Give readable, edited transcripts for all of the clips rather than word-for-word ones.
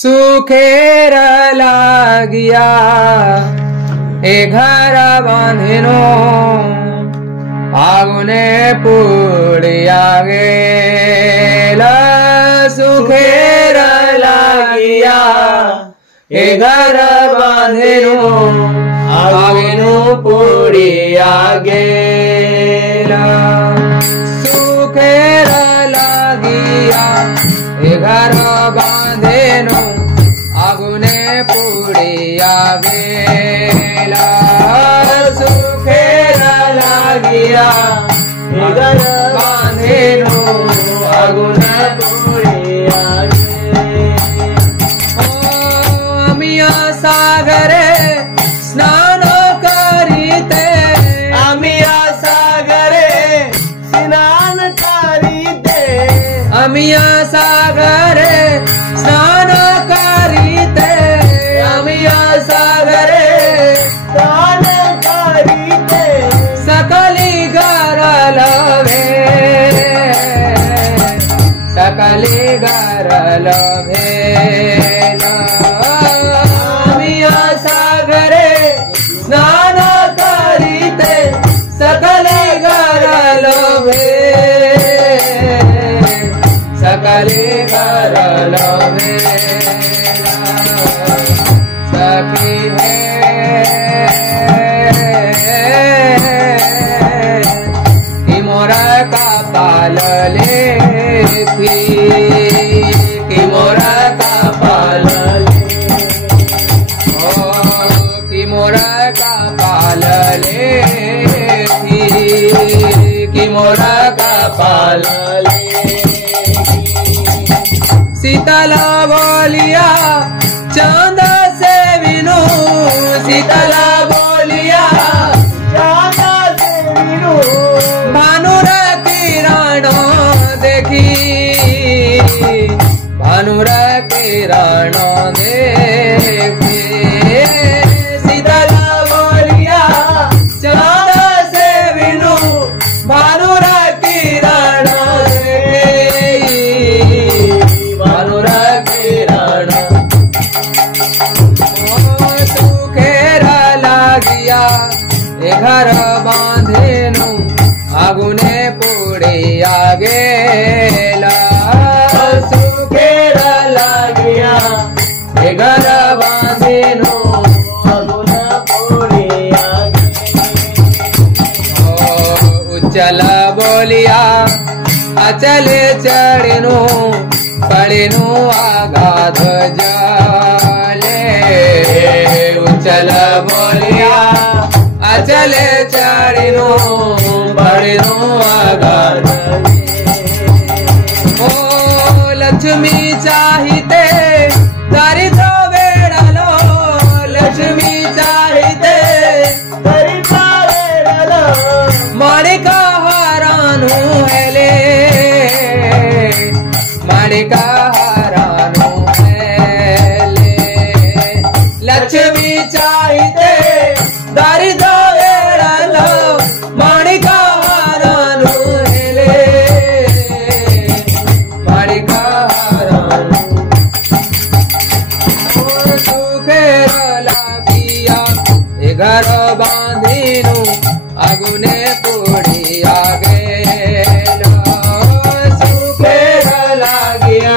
सुखेर लागिया ए घर बांधिनो आगुने पुड़िया गेला सुखेर लागिया ए घर बांधिनो आगुने पुड़िया गेला सुखेर लागिया ए घर बांधेनो आगुने पुड़िया गेला सुखेर लागिया ए घर बांधेनो आगुने पुड़िया अमिया सागरे स्नान करीते अमिया सागरे स्नान करीते अमिया सागरे स्नान करीते अमिया सागरे स्नान करीते सकली गरलवे सकली गरलवे अमिया सागरे स्नान करीते सकली गरलवे सकले गरलवे सखी है कि मोरा कपाल लेखी कि मोरा कपाल कि मोरा कपाल लेखी कि मोरा कपाल शीतल बोलिया चांद से विनु शीतल बोलिया चांद से विनु भानुर किरण देखी भानुर किरण देखी शीतल बोलिया चांद से विनु भानुर किरण सुखेर लागिया ए घर बांधेनु आगुने पुड़िया गेला सुखेर लागिया ए घर बांधेनु आगुने पुड़िया उच्चल बोलिया अचल चढ़नु पड़नु आगाध जाले उचल बोलिया अचल चढ़नु पड़नु आगाध ओ लक्ष्मी चाहिते दरिद्र बेड़लो लक्ष्मी चाहिते दरिद्र बेड़लो माणिका हरानु हेले माणिका हरानु हेले लक्ष्मी चाहिते दरिद्र बेड़लो माणिका हरानु हेले माणिका हरानु सुखेर लागिया ए घर बांधिनु आगुने पुड़िया गेला सुखेर लागिया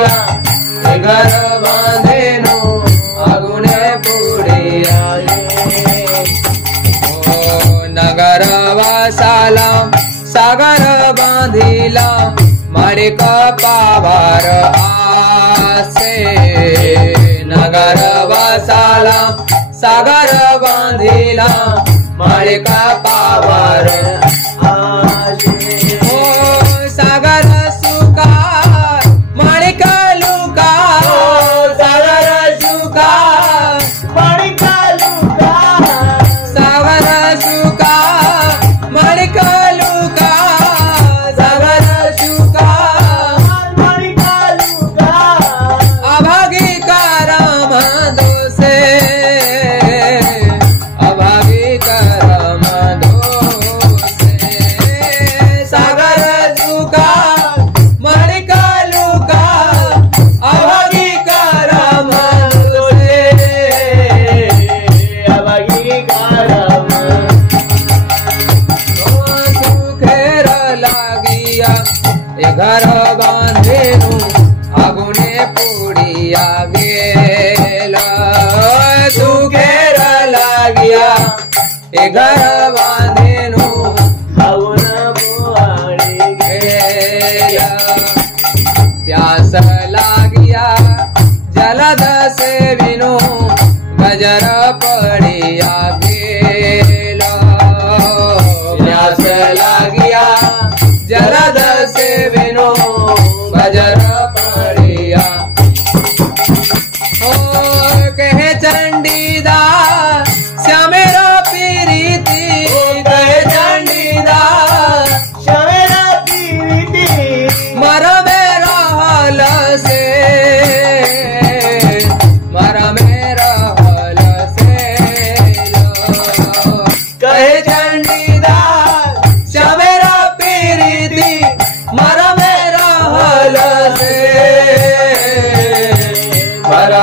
ए घर बांधेनु आगुने पुड़िया ओ नगर वासाला सागर बांधिला माणिक पावार आसे नगर वासाला सागर बांधिला माणिक पावार आसे ओ सागर सुका माणिक लुका सागर सुका माणिक लुका सागर सुका माणिक लुका सागर सुका माणिक लुका अभागी करम दोषे अभागी करम दोषे कुड़िया गेला सुखेर लागिया ए घर बांधेनु हवन बुआड़ी गेला प्यास लागिया जलद से बिनु गजर पड़िया गेला प्यास लागिया जलद से बिनु गजर पड़िया ओ कहे चंडीदास श्यामेरा पीरीति कहे चंडीदास श्यामेरा पीरीति मर मेरा हल से मर मेरा हल से कहे चंडीदास श्यामेरा पीरीति मर मेरा हल से मर